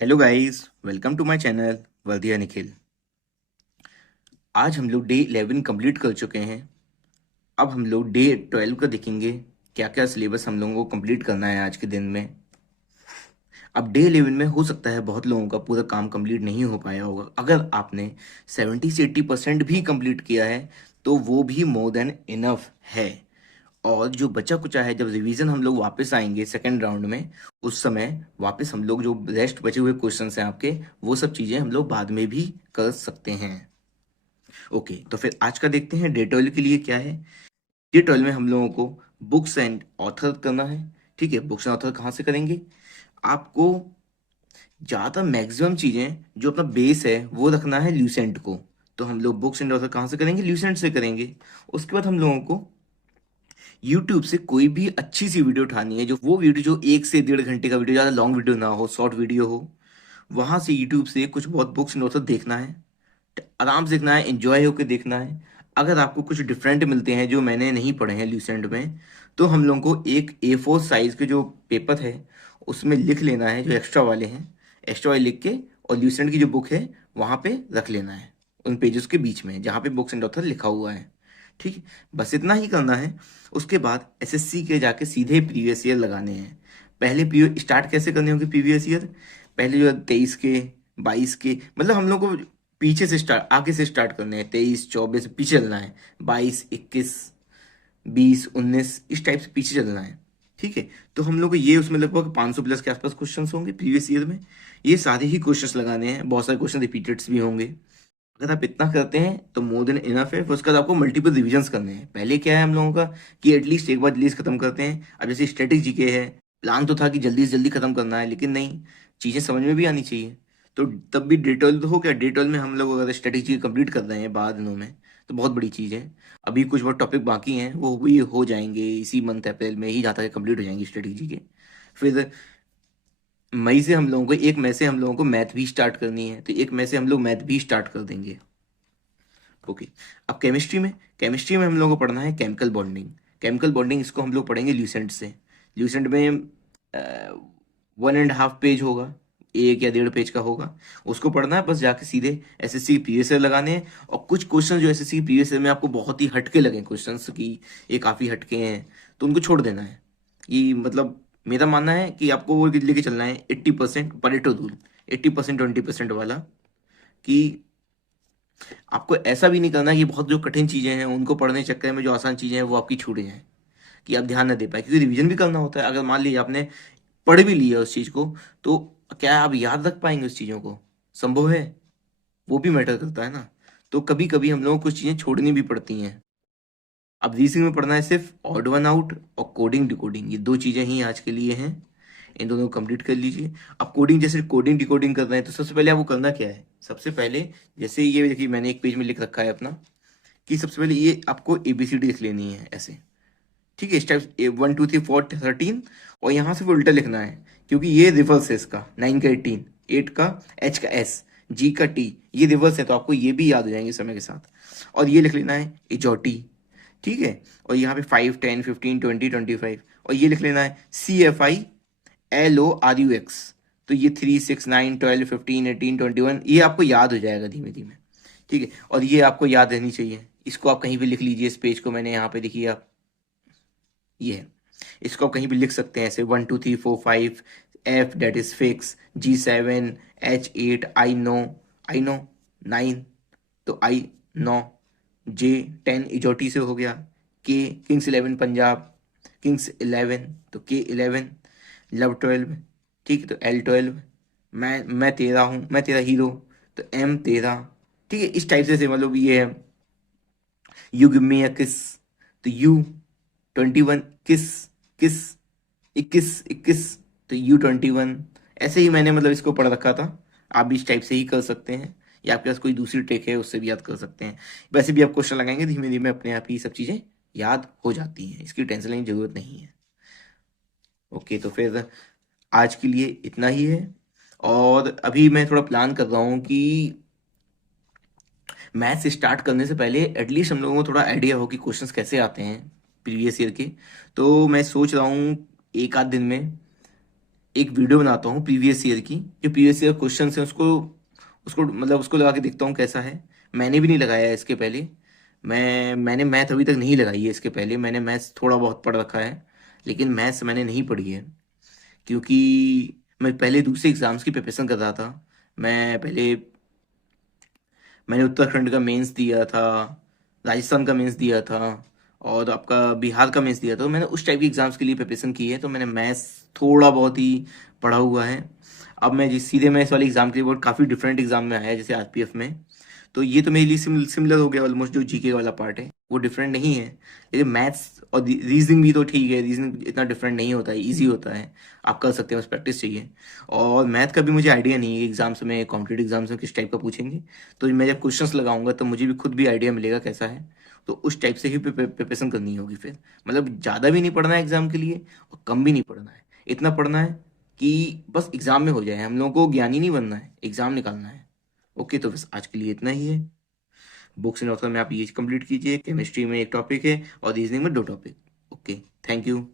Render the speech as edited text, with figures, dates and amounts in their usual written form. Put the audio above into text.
Hello guys, welcome to my channel वर्दिया निखिल। आज हम लोग डे 11 कंप्लीट कर चुके हैं। अब हम लोग डे 12 का देखेंगे क्या क्या सिलेबस हम लोगों को कंप्लीट करना है आज के दिन में। अब डे 11 में हो सकता है बहुत लोगों का पूरा काम कंप्लीट नहीं हो पाया होगा। अगर आपने 70 से 80% भी कंप्लीट किया है तो वो भी मोर देन इनफ है। और जो बचा कुचा है, जब रिवीजन हम लोग वापस आएंगे सेकेंड राउंड में, उस समय वापस हम लोग जो रेस्ट बचे हुए क्वेश्चंस हैं आपके, वो सब चीज़ें हम लोग बाद में भी कर सकते हैं। ओके, तो फिर आज का देखते हैं डे 12 के लिए क्या है। डे 12 में हम लोगों को बुक्स एंड ऑथर करना है। ठीक है, बुक्स एंड ऑथर कहाँ से करेंगे? आपको ज़्यादातर मैक्सिमम चीज़ें जो अपना बेस है वो रखना है ल्यूसेंट को। तो हम लोग बुक्स एंड ऑथर कहाँ से करेंगे? ल्यूसेंट से करेंगे। उसके बाद हम लोगों को यूट्यूब से कोई भी अच्छी सी वीडियो उठानी है, जो वो वीडियो जो 1 से 1.5 घंटे का वीडियो, ज़्यादा लॉन्ग वीडियो ना हो, शॉर्ट वीडियो हो। वहाँ से यूट्यूब से कुछ बहुत बुक्स एंड ऑथर देखना है, आराम से देखना है, एंजॉय होकर देखना है। अगर आपको कुछ डिफरेंट मिलते हैं जो मैंने नहीं पढ़े हैं ल्यूसेंट में, तो हम लोगों को एक A4 साइज के जो पेपर है उसमें लिख लेना है, जो एक्स्ट्रा वाले हैं, एक्स्ट्रा वाले लिख के, और ल्यूसेंट की जो बुक है वहाँ पे रख लेना है, उन पेजेस के बीच में जहाँ पे बुक्स एंड ऑथर लिखा हुआ है। ठीक है, बस इतना ही करना है। उसके बाद एसएससी के जाके सीधे प्रीवियस ईयर लगाने हैं। पहले पी स्टार्ट कैसे करने होंगे प्रीवियस ईयर? पहले जो है 23 के, 22 के, मतलब हम लोग को पीछे से स्टार्ट, आगे से स्टार्ट करने हैं। 23, 24 पीछे चलना है, 22, 21, 20, 19 इस टाइप से पीछे चलना है। ठीक है, तो हम लोग को ये उसमें लगभग 500 प्लस के आसपास क्वेश्चंस होंगे प्रीवियस ईयर में। ये सारे ही क्वेश्चंस लगाने हैं, बहुत सारे क्वेश्चन रिपीटेड्स भी होंगे। अगर आप इतना करते हैं तो मोर देन इनफ है। फिर उसके बाद आपको मल्टीपल रिविजन्स करने हैं। पहले क्या है हम लोगों का कि एटलीस्ट एक बार रिलीज खत्म करते हैं। अब जैसे स्टैटिक जीके है, प्लान तो था कि जल्दी से जल्दी खत्म करना है, लेकिन नहीं, चीज़ें समझ में भी आनी चाहिए। तो तब भी डे 12 तो हो गया। डे 12 में हम लोग अगर स्टैटिक जीके कंप्लीट कर रहे हैं 12 दिनों में, तो बहुत बड़ी चीज़ है। अभी कुछ बहुत टॉपिक बाकी हैं, वो भी हो जाएंगे इसी मंथ अप्रैल में ही, जहाँ तक कंप्लीट हो जाएंगी स्टैटिक जीके। फिर मई से हम लोगों को 1 मई से हम लोगों को मैथ भी स्टार्ट करनी है, तो 1 मई से हम लोग मैथ भी स्टार्ट कर देंगे। ओके, अब केमिस्ट्री में हम लोगों को पढ़ना है केमिकल बॉन्डिंग। केमिकल बॉन्डिंग इसको हम लोग पढ़ेंगे ल्यूसेंट से। ल्यूसेंट में 1.5 पेज होगा, 1 या 1.5 पेज का होगा। उसको पढ़ना है, बस जाके सीधे एसएससी प्रीवियस ईयर लगाने हैं। और कुछ क्वेश्चन जो एसएससी प्रीवियस ईयर में आपको बहुत ही हटके लगे क्वेश्चंस की, ये काफ़ी हटके हैं, तो उनको छोड़ देना है। ये मतलब मेरा मानना है कि आपको वो लेके चलना है 80% परेटो रूल, 80% 20% वाला। कि आपको ऐसा भी नहीं करना कि बहुत जो कठिन चीज़ें हैं उनको पढ़ने के चक्कर में जो आसान चीज़ें हैं वो आपकी छूट जाएं, कि आप ध्यान न दे पाए, क्योंकि रिवीजन भी करना होता है। अगर मान लीजिए आपने पढ़ भी लिया उस चीज़ को, तो क्या आप याद रख पाएंगे उस चीज़ों को? संभव है? वो भी मैटर करता है ना। तो कभी कभी हम लोगों को कुछ चीज़ें छोड़नी भी पड़ती हैं। अब रीजनिंग में पढ़ना है सिर्फ ऑड वन आउट और कोडिंग डिकोडिंग, ये 2 चीज़ें ही आज के लिए हैं। इन दोनों को कंप्लीट कर लीजिए। अब कोडिंग, जैसे कोडिंग डिकोडिंग कर रहे हैं, तो सबसे पहले आपको करना क्या है? सबसे पहले, जैसे ये देखिए मैंने एक पेज में लिख रखा है अपना, कि सबसे पहले ये आपको ABCD लिख लेनी है ऐसे। ठीक है, स्टेप 1 2 3 4 13, और यहाँ से फिर उल्टा लिखना है, क्योंकि ये रिवर्स है इसका। 9 का 18, 8 का H का S, G का T, ये रिवर्स है, तो आपको ये भी याद हो जाएंगे समय के साथ। और ये लिख लेना है इजोटी। ठीक है, और यहाँ पे 5 10 15 20 25, और ये लिख लेना है CFILORUX। तो ये 3 6 9 12 15 18 21, ये आपको याद हो जाएगा धीमे धीमे। ठीक है, और ये आपको याद रहनी चाहिए। इसको आप कहीं भी लिख लीजिए, इस पेज को मैंने यहाँ पे देखिए आप, ये है, इसको आप कहीं भी लिख सकते हैं ऐसे 1 2 3 4 5, F date is fix, G7, H8, I no 9, तो I 9, J10 इजोटी से हो गया, K किंग्स 11 पंजाब, किंग्स 11, तो K11, लव 12। ठीक है, तो L12, मैं तेरा हूँ, मैं तेरा हीरो, तो M13। ठीक है, इस टाइप से मतलब ये है। यू गिव मी अ किस, तो U 21, किस, किस 21 21, तो U 21। ऐसे ही मैंने मतलब इसको पढ़ रखा था। आप भी इस टाइप से ही कर सकते हैं, या आपके पास कोई दूसरी ट्रिक है उससे भी याद कर सकते हैं। वैसे भी आप क्वेश्चन लगाएंगे, धीमे धीमे अपने आप ही सब चीज़ें याद हो जाती हैं, इसकी टेंशन लेने की जरूरत नहीं है। ओके, तो फिर आज के लिए इतना ही है। और अभी मैं थोड़ा प्लान कर रहा हूँ कि मैथ्स स्टार्ट करने से पहले एटलीस्ट हम लोगों को थोड़ा आइडिया हो कि क्वेश्चंस कैसे आते हैं प्रीवियस ईयर के। तो मैं सोच रहा हूँ एक आध दिन में एक वीडियो बनाता हूँ प्रीवियस ईयर की, जो प्रीवियस ईयर क्वेश्चन है उसको उसको मतलब उसको लगा के देखता हूँ कैसा है। मैंने भी नहीं लगाया है इसके पहले। मैंने मैथ अभी तक नहीं लगाई है इसके पहले। मैंने मैथ्स थोड़ा बहुत पढ़ रखा है, लेकिन मैथ्स मैंने नहीं पढ़ी है, क्योंकि मैं पहले दूसरे एग्जाम्स की प्रिपरेशन कर रहा था। मैं पहले मैंने उत्तराखंड का मेंस दिया था, राजस्थान का मेंस दिया था, और आपका बिहार का मेंस दिया था। तो मैंने उस टाइप की एग्जाम्स के लिए प्रिपरेशन की है, तो मैंने मैथ्स थोड़ा बहुत ही पढ़ा हुआ है। अब मैं जिस सीधे मैं इस वाले एग्जाम के लिए, वो काफ़ी डिफरेंट एग्जाम में आया है जैसे आरपीएफ में। तो ये तो मेरे लिए सिमिलर हो गया ऑलमोस्ट। जो जीके वाला पार्ट है वो डिफरेंट नहीं है, लेकिन मैथ्स और रीजनिंग भी तो ठीक है। रीजनिंग इतना डिफरेंट नहीं होता है, इजी होता है, आप कर सकते हैं, बस प्रैक्टिस चाहिए। और मैथ का भी मुझे आइडिया नहीं है एग्जाम्स में, कॉम्पिटेटिव एग्जाम्स में किस टाइप का पूछेंगे। तो मैं जब क्वेश्चंस लगाऊंगा तो मुझे भी खुद भी आइडिया मिलेगा कैसा है। तो उस टाइप से ही प्रिपरेशन करनी होगी फिर। मतलब ज़्यादा भी नहीं पढ़ना है एग्जाम के लिए, और कम भी नहीं पढ़ना है। इतना पढ़ना है कि बस एग्जाम में हो जाए। हम लोगों को ज्ञानी नहीं बनना है, एग्जाम निकालना है। ओके, तो बस आज के लिए इतना ही है। बुक्स एंड ऑथर में आप ये कंप्लीट कीजिए। केमिस्ट्री में एक टॉपिक है और रीजनिंग में 2 टॉपिक। Okay, thank you.